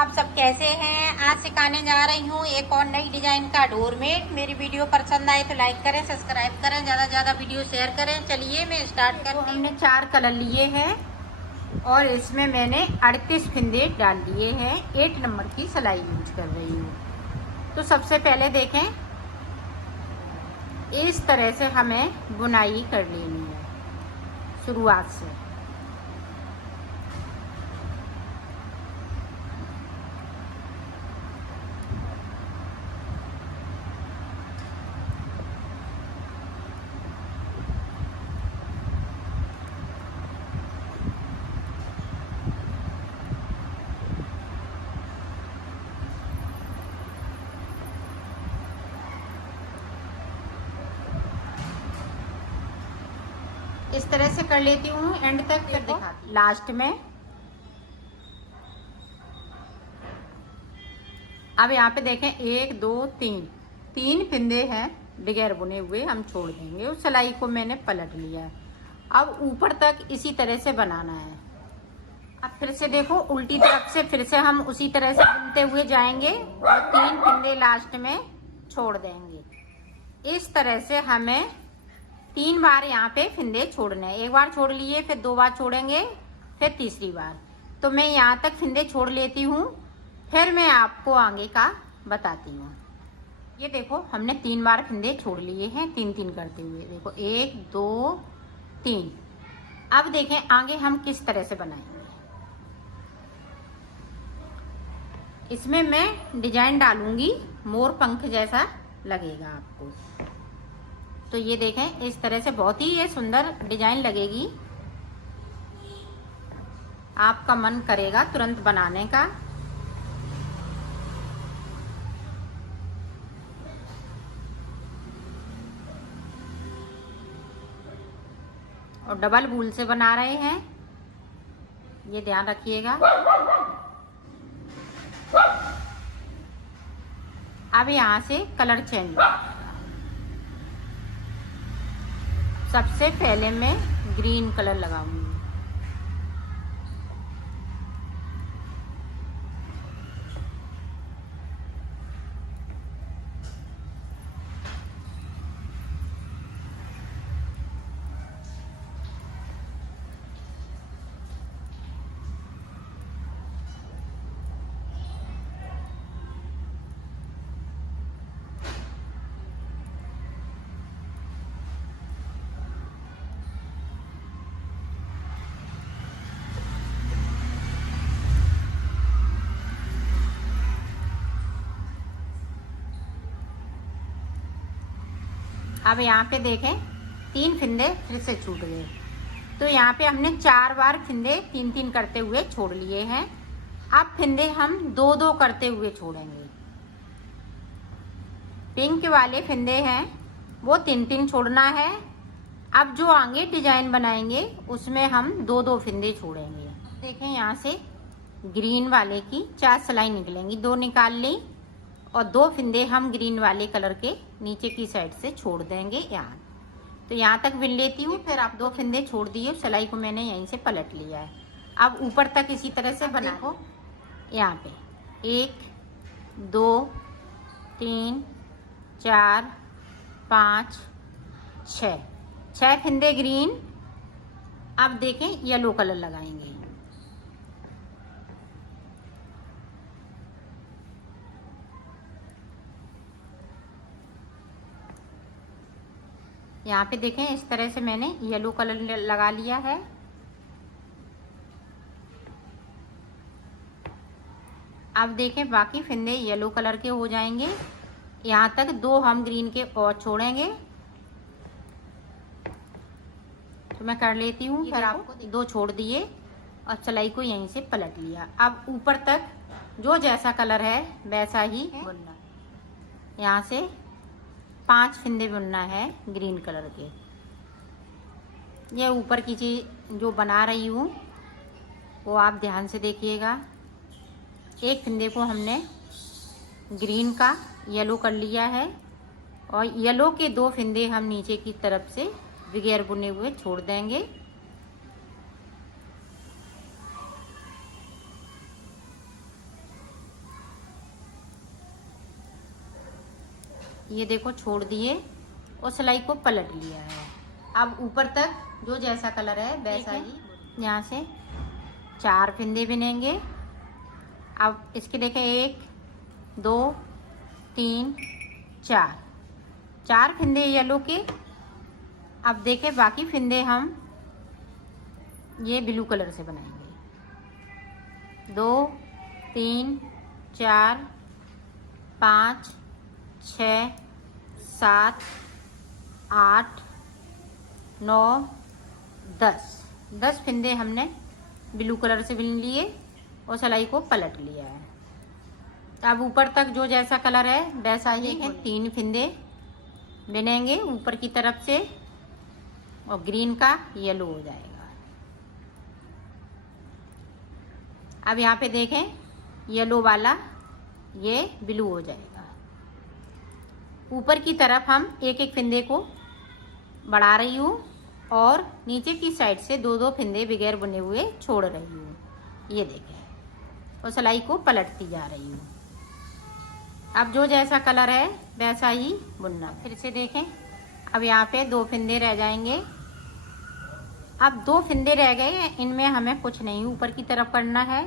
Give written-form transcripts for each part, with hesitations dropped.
आप सब कैसे हैं। आज सिखाने जा रही हूँ एक और नई डिजाइन का डोरमेट। मेरी वीडियो पसंद आए तो लाइक करें, सब्सक्राइब करें, ज्यादा से ज्यादा वीडियो शेयर करें। चलिए मैं स्टार्ट करती हूँ। हमने 4 कलर लिए हैं और इसमें मैंने 38 फिंदे डाल दिए हैं। 8 नंबर की सिलाई यूज कर रही हूँ। तो सबसे पहले देखें, इस तरह से हमें बुनाई कर लेनी है शुरुआत से। इस तरह से कर लेती हूँ एंड तक, फिर दिखाती लास्ट में। अब यहाँ पे देखें 1 2 3 फिंदे हैं बगैर बुने हुए, हम छोड़ देंगे। उस सिलाई को मैंने पलट लिया है। अब ऊपर तक इसी तरह से बनाना है। अब फिर से देखो, उल्टी तरफ से फिर से हम उसी तरह से बुनते हुए जाएंगे और 3 फिंदे लास्ट में छोड़ देंगे। इस तरह से हमें 3 बार यहाँ पे फिंदे छोड़ने हैं। 1 बार छोड़ लिए, फिर 2 बार छोड़ेंगे, फिर तीसरी बार। तो मैं यहाँ तक फिंदे छोड़ लेती हूँ, फिर मैं आपको आगे का बताती हूँ। ये देखो, हमने 3 बार फिंदे छोड़ लिए हैं 3-3 करते हुए। देखो 1 2 3। अब देखें आगे हम किस तरह से बनाएंगे। इसमें मैं डिजाइन डालूंगी, मोर पंख जैसा लगेगा आपको। तो ये देखें, इस तरह से बहुत ही ये सुंदर डिजाइन लगेगी। आपका मन करेगा तुरंत बनाने का। और डबल वूल से बना रहे हैं, ये ध्यान रखिएगा। अब यहाँ से कलर चेंज। सबसे पहले मैं ग्रीन कलर लगाऊंगी। अब यहाँ पे देखें 3 फिंदे फिर से छूट गए। तो यहाँ पे हमने 4 बार फिंदे 3-3 करते हुए छोड़ लिए हैं। अब फिंदे हम 2-2 करते हुए छोड़ेंगे। पिंक वाले फिंदे हैं वो 3-3 छोड़ना है। अब जो आगे डिजाइन बनाएंगे उसमें हम 2-2 फिंदे छोड़ेंगे। देखें यहाँ से ग्रीन वाले की 4 सिलाई निकलेंगी, 2 निकाल ली और 2 फिंदे हम ग्रीन वाले कलर के नीचे की साइड से छोड़ देंगे यहाँ। तो यहाँ तक बिन लेती हूँ, फिर आप 2 फिंदे छोड़ दिए, सिलाई को मैंने यहीं से पलट लिया है। अब ऊपर तक इसी तरह से बना हो। यहाँ पे 1 2 3 4 5 6 फिंदे ग्रीन। अब देखें येलो कलर लगाएंगे। यहाँ पे देखें इस तरह से मैंने येलो कलर लगा लिया है। अब देखें बाकी फिंदे येलो कलर के हो जाएंगे। यहाँ तक 2 हम ग्रीन के और छोड़ेंगे। तो मैं कर लेती हूँ, फिर आपको 2 छोड़ दिए और सिलाई को यहीं से पलट लिया। अब ऊपर तक जो जैसा कलर है वैसा ही बुनना। यहाँ से 5 फिंदे बुनना है ग्रीन कलर के। ये ऊपर की चीज जो बना रही हूँ वो आप ध्यान से देखिएगा। एक फिंदे को हमने ग्रीन का येलो कर लिया है और येलो के 2 फिंदे हम नीचे की तरफ से बगैर बुने हुए छोड़ देंगे। ये देखो छोड़ दिए और सिलाई को पलट लिया है। अब ऊपर तक जो जैसा कलर है वैसा ही यहाँ से 4 फंदे बिनेंगे। अब इसके देखें 1 2 3 4 फंदे येलो के। अब देखें बाकी फंदे हम ये ब्लू कलर से बनाएंगे। 2 3 4 5 6 7 8 9 10 फंदे हमने ब्लू कलर से बिन लिए और सिलाई को पलट लिया है। अब ऊपर तक जो जैसा कलर है वैसा ही है 3 फंदे बिनेंगे ऊपर की तरफ से और ग्रीन का येलो हो जाएगा। अब यहाँ पे देखें येलो वाला ये ब्लू हो जाएगा। ऊपर की तरफ हम एक एक फंदे को बढ़ा रही हूँ और नीचे की साइड से 2 फंदे बगैर बुने हुए छोड़ रही हूँ। ये देखें और सिलाई को पलटती जा रही हूँ। अब जो जैसा कलर है वैसा ही बुनना। फिर से देखें अब यहाँ पे 2 फंदे रह जाएंगे। अब 2 फंदे रह गए, इनमें हमें कुछ नहीं ऊपर की तरफ करना है,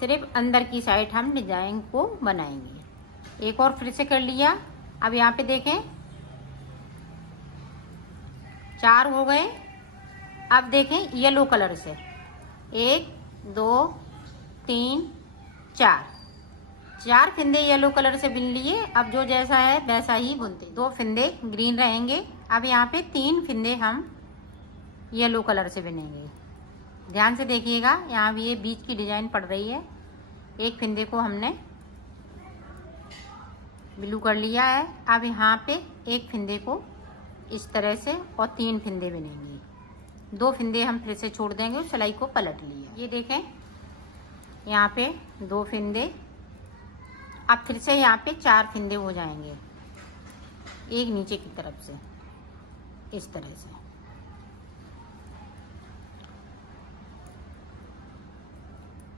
सिर्फ अंदर की साइड हम डिजाइन को बनाएंगे। एक और फिर से कर लिया। अब यहाँ पे देखें 4 हो गए। अब देखें येलो कलर से 1 2 3 4 फंदे येलो कलर से बिन लिए। अब जो जैसा है वैसा ही बुनते। 2 फंदे ग्रीन रहेंगे। अब यहाँ पे 3 फंदे हम येलो कलर से बिनेंगे। ध्यान से देखिएगा, यहाँ भी ये बीच की डिजाइन पड़ रही है। एक फंदे को हमने ब्लू कर लिया है। अब यहाँ पे एक फंदे को इस तरह से और 3 फंदे बिनेंगे। 2 फंदे हम फिर से छोड़ देंगे और सिलाई को पलट लिया। ये देखें यहाँ पे 2 फंदे। अब फिर से यहाँ पे 4 फंदे हो जाएंगे एक नीचे की तरफ से इस तरह से।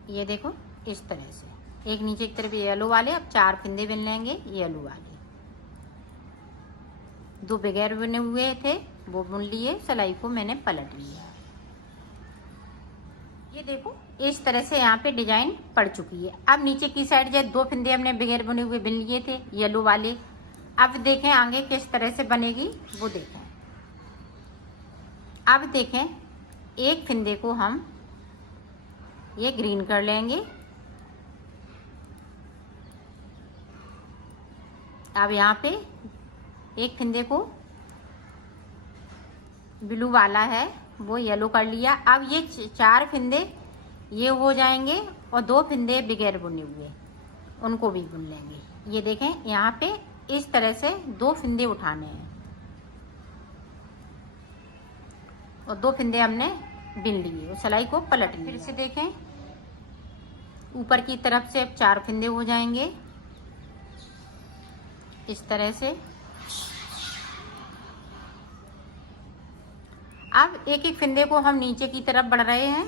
ये देखो इस तरह से एक नीचे की तरफ येलो वाले। अब 4 फंदे बिन लेंगे येलो वाले। 2 बगैर बने हुए थे वो बुन लिए, सिलाई को मैंने पलट लिया। ये देखो इस तरह से यहाँ पे डिजाइन पड़ चुकी है। अब नीचे की साइड जो 2 फंदे हमने बगैर बने हुए बिन लिए थे येलो वाले। अब देखें आगे किस तरह से बनेगी वो देखें। अब देखें एक फंदे को हम ये ग्रीन कर लेंगे। अब यहाँ पे एक फंदे को ब्लू वाला है वो येलो कर लिया। अब ये 4 फंदे ये हो जाएंगे और 2 फंदे बगैर बुने हुए उनको भी बुन लेंगे। ये देखें यहाँ पे इस तरह से 2 फंदे उठाने हैं और 2 फंदे हमने बिन लिए और सिलाई को पलट लिया। फिर से देखें ऊपर की तरफ से अब 4 फंदे हो जाएंगे इस तरह से। अब एक एक फंदे को हम नीचे की तरफ बढ़ रहे हैं।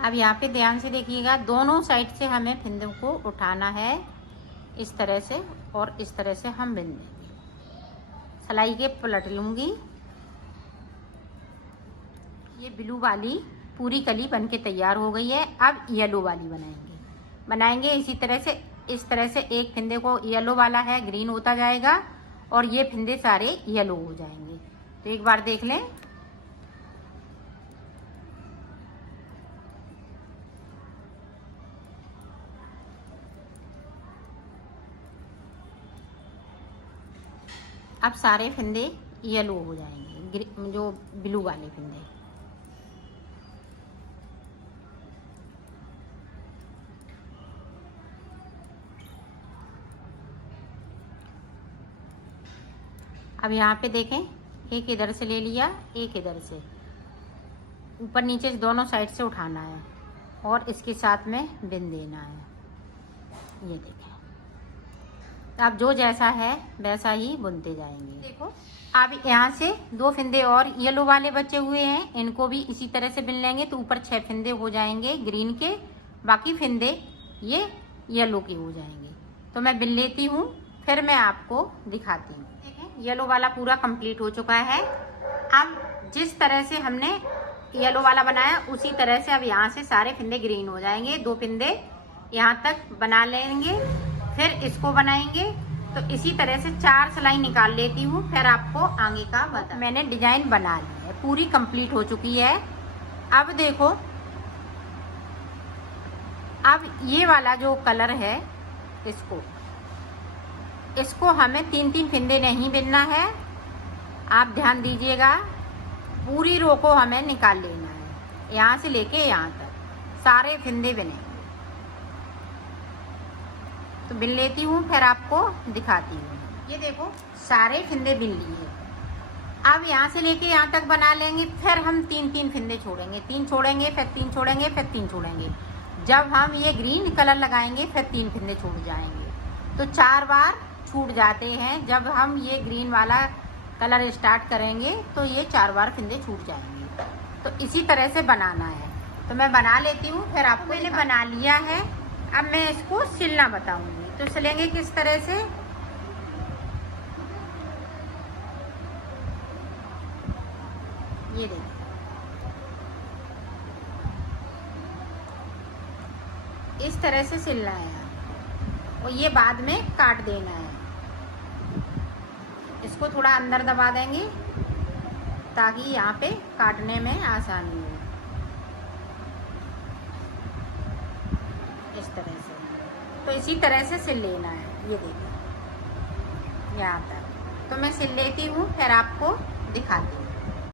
अब यहाँ पे ध्यान से देखिएगा, दोनों साइड से हमें फंदों को उठाना है इस तरह से और इस तरह से हम बिन देंगे। सिलाई के पलट लूँगी। ये ब्लू वाली पूरी कली बन के तैयार हो गई है। अब येलो वाली बनाएंगे इसी तरह से। इस तरह से एक फंदे को येलो वाला है ग्रीन होता जाएगा और ये फंदे सारे येलो हो जाएंगे। तो एक बार देख लें। अब सारे फंदे येलो हो जाएंगे, जो ब्लू वाले फंदे। अब यहाँ पे देखें एक इधर से ले लिया, एक इधर से, ऊपर नीचे दोनों साइड से उठाना है और इसके साथ में बिन देना है। ये देखें अब जो जैसा है वैसा ही बुनते जाएंगे। देखो अब यहाँ से 2 फिंदे और येलो वाले बचे हुए हैं, इनको भी इसी तरह से बुन लेंगे तो ऊपर 6 फिंदे हो जाएंगे ग्रीन के, बाकी फिंदे ये येलो के हो जाएंगे। तो मैं बुन लेती हूँ, फिर मैं आपको दिखाती हूँ। देखें येलो वाला पूरा कंप्लीट हो चुका है। अब जिस तरह से हमने येलो वाला बनाया उसी तरह से अब यहाँ से सारे फिंदे ग्रीन हो जाएंगे। 2 फिंदे यहाँ तक बना लेंगे, फिर इसको बनाएंगे। तो इसी तरह से 4 सिलाई निकाल लेती हूँ, फिर आपको आगे का बता। मैंने डिजाइन बना ली है, पूरी कंप्लीट हो चुकी है। अब देखो अब ये वाला जो कलर है इसको हमें 3-3 फिंदे नहीं बिनना है। आप ध्यान दीजिएगा, पूरी रो को हमें निकाल लेना है, यहाँ से लेके यहाँ तक सारे फिंदे बिनेंगे। तो बिन लेती हूँ, फिर आपको दिखाती हूँ। ये देखो सारे फिंदे बिन लिए। अब यहाँ से लेके यहाँ तक बना लेंगे, फिर हम 3-3 फिंदे छोड़ेंगे, 3 छोड़ेंगे, फिर 3 छोड़ेंगे, फिर 3 छोड़ेंगे। जब हम ये ग्रीन कलर लगाएंगे फिर 3 फिंदे छूट जाएंगे। तो 4 बार छूट जाते हैं। जब हम ये ग्रीन वाला कलर स्टार्ट करेंगे तो ये 4 बार फिंदे छूट जाएंगे। तो इसी तरह से बनाना है। तो मैं बना लेती हूँ, फिर आपको मैंने बना लिया है। अब मैं इसको सिलना बताऊंगी। तो सिलेंगे किस तरह से, ये देखिए इस तरह से सिलना है और ये बाद में काट देना है। इसको थोड़ा अंदर दबा देंगे ताकि यहाँ पे काटने में आसानी हो। इस तरह से, तो इसी तरह से सिल लेना है। ये देखिए यहाँ तक। तो मैं सिल लेती हूँ, फिर आपको दिखाती हूँ।